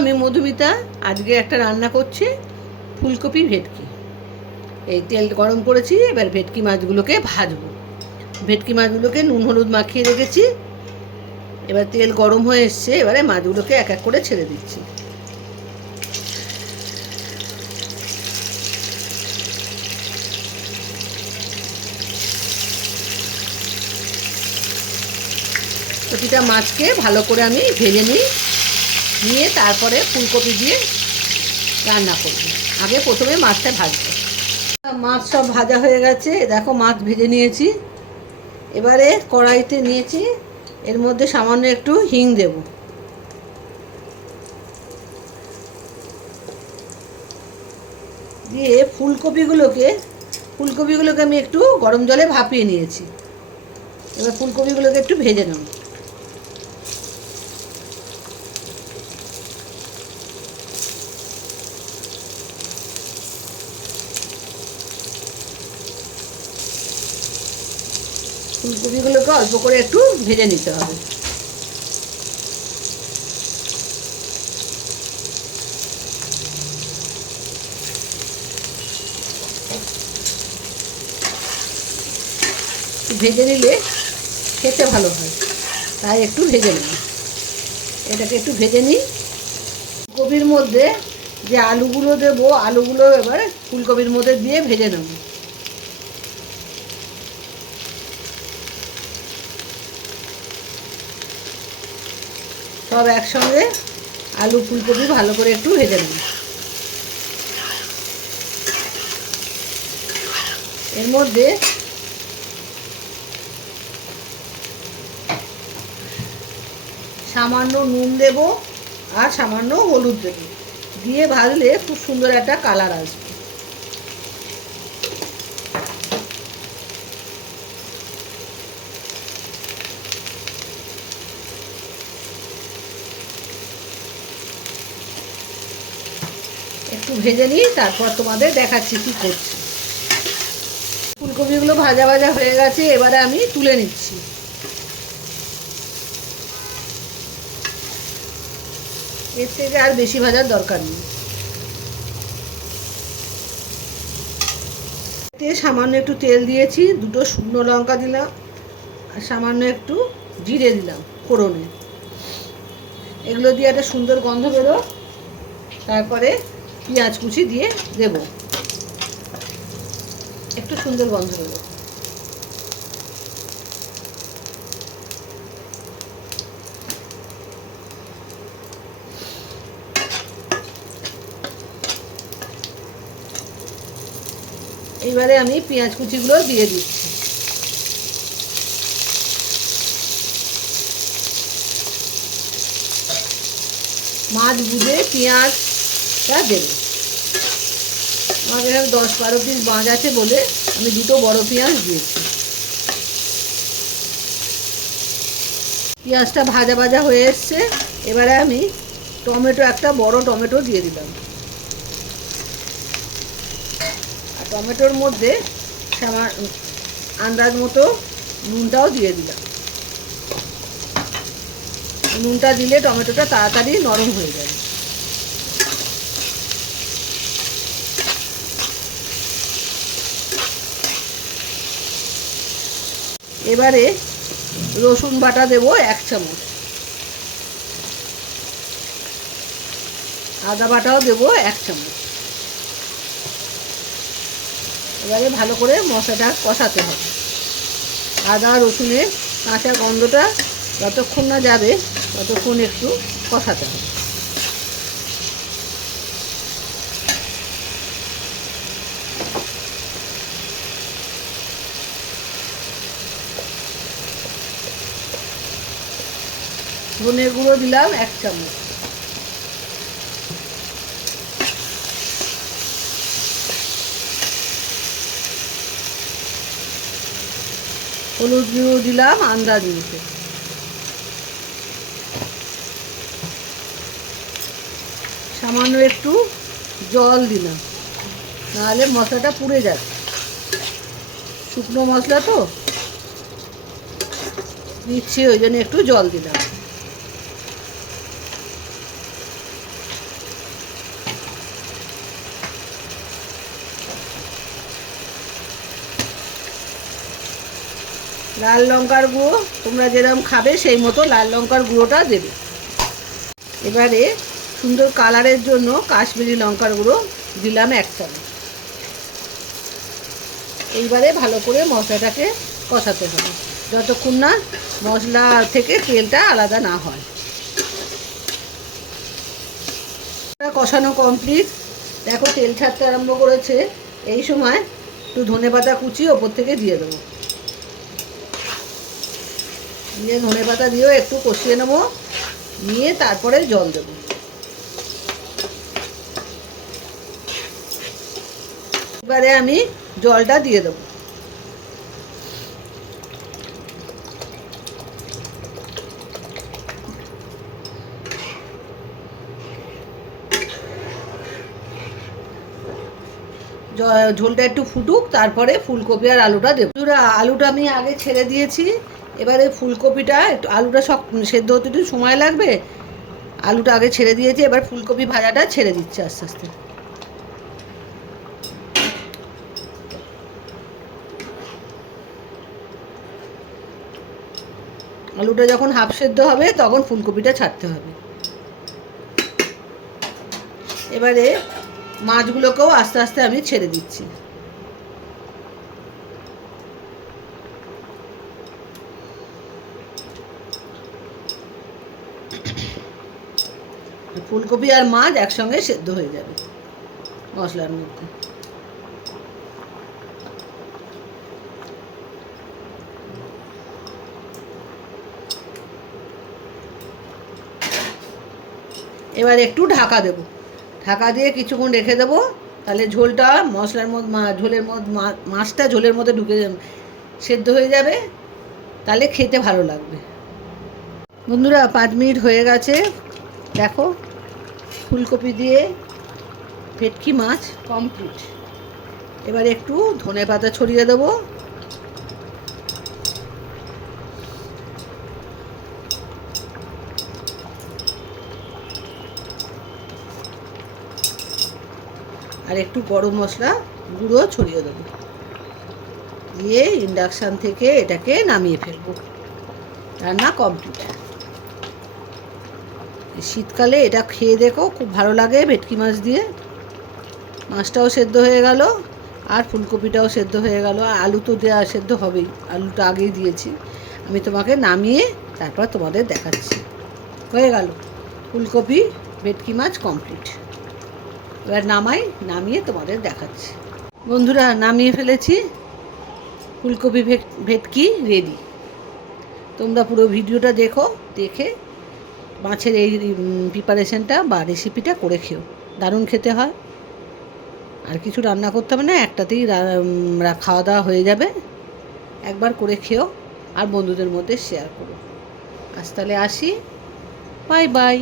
আমি মধুমিতা। আজকে একটা রান্না করছি ফুলকপি ভেটকি। এই তেল গরম করেছি, এবার ভেটকি মাছগুলোকে ভাজবো। ভেটকি মাছগুলোকে নুন হলুদ মাখিয়ে রেখেছি। এবার তেল গরম হয়ে এসছে, এবারে মাছগুলোকে এক এক করে ছেড়ে দিচ্ছি। প্রতিটা মাছকে ভালো করে আমি ভেজে নিয়ে তারপরে ফুলকপি দিয়ে রান্না করব। আগে প্রথমে মাছটা ভাজবো। মাছ সব ভাজা হয়ে গেছে, দেখো মাছ ভেজে নিয়েছি। এবারে কড়াইতে নিয়েছি, এর মধ্যে সামান্য একটু হিং দেব। দিয়ে ফুলকপিগুলোকে আমি একটু গরম জলে ভাপিয়ে নিয়েছি। এবার ফুলকপিগুলোকে একটু ভেজে নেব। ফুলকপিগুলোকে অল্প করে একটু ভেজে নিতে হবে। ভেজে নিলে খেতে ভালো হয়, তাই একটু ভেজে নেব। এটাকে একটু ভেজে নিই। কপির মধ্যে যে আলুগুলো দেবো, আলুগুলো এবার ফুলকপির মধ্যে দিয়ে ভেজে নেব। সব একসঙ্গে আলু ফুলকপি ভালো করে একটু ভেজে নেব। এর মধ্যে সামান্য নুন দেব আর সামান্য হলুদ দেব, দিয়ে ভাজলে খুব সুন্দর একটা কালার আসবে। একটু ভেজে নিই, তারপর তোমাদের দেখাচ্ছি কি করছি। ফুলকপিগুলো ভাজা ভাজা হয়ে গেছে, এবারে আমি তুলে নিচ্ছি। এর থেকে আর বেশি ভাজার দরকার নেই। সামান্য একটু তেল দিয়েছি, দুটো শুকনো লঙ্কা দিলাম আর সামান্য একটু জিরে দিলাম ফোড়নে। এগুলো দিয়ে একটা সুন্দর গন্ধ বেরো, তারপরে পেঁয়াজ কুচি দিয়ে দেব, একটু সুন্দর গন্ধ বেরো। এইবারে আমি পেঁয়াজ কুচিগুলো দিয়ে দিচ্ছি। মাছ বুঝে পেঁয়াজটা দেবো। আমার এখানে 10-12 পিস মাছ আছে বলে আমি দুটো বড় পেঁয়াজ দিয়েছি। পেঁয়াজটা ভাজা ভাজা হয়ে এসছে, এবারে আমি টমেটো, একটা বড় টমেটো দিয়ে দিলাম। আর টমেটোর মধ্যে আন্দাজ মতো নুনটাও দিয়ে দিলাম। নুনটা দিলে টমেটোটা তাড়াতাড়ি নরম হয়ে যাবে। এবারে রসুন বাটা দেব 1 চামচ, আদা বাটাও দেব 1 চামচ। এবারে ভালো করে মশলাটা কষাতে হবে। আদা রসুনের কাঁচা গন্ধটা যতক্ষণ না যাবে ততক্ষণ একটু কষাতে হবে। ধনের গুঁড়ো দিলাম 1 চামচ, হলুদ গুঁড়ো দিলাম আন্দাজ মতো, সামান্য একটু জল দিলাম, নাহলে মশলাটা পুড়ে যাবে। শুকনো মশলা তো দিচ্ছি, ওই জন্য একটু জল দিলাম। লাল লঙ্কার গুঁড়ো তোমরা যেরকম খাবে সেই মতো লাল লঙ্কার গুঁড়োটা দেবে। এবারে সুন্দর কালারের জন্য কাশ্মীরি লঙ্কার গুঁড়ো দিলাম 1 চামচ। এইবারে ভালো করে মশলাটাকে কষাতে হবে যতক্ষণ না মশলা থেকে তেলটা আলাদা না হয়। কষানো কমপ্লিট, দেখো তেল ছাড়তে আরম্ভ করেছে। এই সময় একটু ধনেপাতা কুচি ওপর থেকে দিয়ে দেবো, দিয়ে ধনেপাতা দিয়েও একটু কষিয়ে নেবো, নিয়ে তারপরে জল দেবো। এবারে আমি জলটা দিয়ে দেবো। ঝোলটা একটু ফুটুক, তারপরে ফুলকপি আর আলুটা দেবো। আলুটা আমি আগে ছেড়ে দিয়েছি, এবারে ফুলকপিটা একটু, আলুটা সব সেদ্ধ হতে একটু সময় লাগবে, আলুটা আগে ছেড়ে দিয়েছি, এবার ফুলকপি ভাজাটা ছেড়ে দিচ্ছি আস্তে আস্তে। আলুটা যখন হাফ সেদ্ধ হবে তখন ফুলকপিটা ছাড়তে হবে। এবারে মাছগুলোকেও আস্তে আস্তে আমি ছেড়ে দিচ্ছি। ফুলকপি আর মাছ একসঙ্গে সেদ্ধ হয়ে যাবে মশলার মধ্যে। এবার একটু ঢাকা দেবো, ঢাকা দিয়ে কিছুক্ষণ রেখে দেবো, তাহলে ঝোলটা মশলার মধ্যে, ঝোলের মধ্যে মাছটা ঝোলের মধ্যে ঢুকে সেদ্ধ হয়ে যাবে, তাহলে খেতে ভালো লাগবে। বন্ধুরা 5 মিনিট হয়ে গেছে, দেখো ফুলকপি দিয়ে ভেটকি মাছ কমপ্লিট। এবার একটু ধনেপাতা ছড়িয়ে দেবো, আর একটু গরম মশলা গুঁড়ো ছড়িয়ে দেবো, দিয়ে ইন্ডাকশান থেকে এটাকে নামিয়ে ফেলবো। রান্না কমপ্লিট। শীতকালে এটা খেয়ে দেখো, খুব ভালো লাগে ভেটকি মাছ দিয়ে। মাছটাও সেদ্ধ হয়ে গেল আর ফুলকপিটাও সেদ্ধ হয়ে গেল, আর আলু তো দেওয়া সেদ্ধ হবেই, আলুটা আগেই দিয়েছি। আমি তোমাকে নামিয়ে তারপর তোমাদের দেখাচ্ছি। হয়ে গেল ফুলকপি ভেটকি মাছ কমপ্লিট। এবার নামিয়ে তোমাদের দেখাচ্ছি। বন্ধুরা নামিয়ে ফেলেছি, ফুলকপি ভেটকি রেডি। তোমরা পুরো ভিডিওটা দেখো, দেখে মাছের এই প্রিপারেশনটা বা রেসিপিটা করে খেও, দারুণ খেতে হয়। আর কিছু রান্না করতে হবে না, একটাতেই খাওয়া দাওয়া হয়ে যাবে। একবার করে খেও আর বন্ধুদের মধ্যে শেয়ার করো। আজ তাহলে আসি, বাই বাই।